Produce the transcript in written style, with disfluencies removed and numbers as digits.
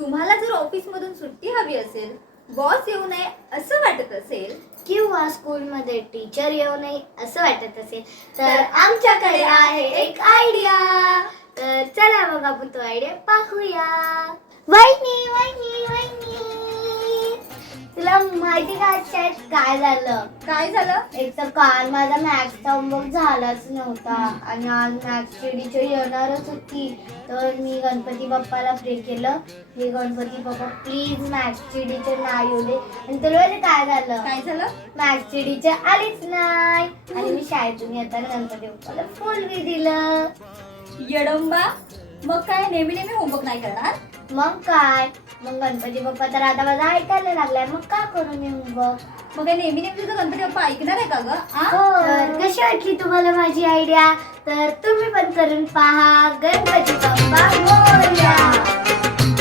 तुम्हाला जर ऑफिसमधून सुट्टी हवी असेल, बॉस येऊ नये असं वाटत असेल, किंवा स्कूलमध्ये टीचर येऊ नये असं वाटत असेल तर आमच्याकडे आहे एक आयडिया. तर चला मग आपण तो आयडिया पाहूया. वहिनी वहिनी वहिनी, तुला माहिती का शाळेत काय झालं? काय झालं? एक तर काल माझा मॅथ्सचा होमवर्क झालाच नव्हता आणि आज मॅथ्सची टीचर येणारच होती. तर मी गणपती बाप्पाला प्रे केलं, हे गणपती बाप्पा प्लीज मॅथ्सची टीचर नाही येऊ दे. आणि तुला माहिती काय झालं? काय झालं? मॅथ्सची टीचर आलीच नाही आणि मी शाळेतून येताना गणपती बाप्पाला फुल बी दिलं. येडंबा, मग काय नेहमी नेहमी होमवर्क नाही करणार? मग काय, मग गणपती बाप्पा तर आता माझा ऐकायला लागलाय, मग काय करू मी होमवर्क? मग काय नेहमी नेहमी तुझा गणपती बाप्पा ऐकणार आहे का ग? तर कशी वाटली तुम्हाला माझी आयडिया? तर तुम्ही पण करून पहा. गणपती बाप्पा मोरया.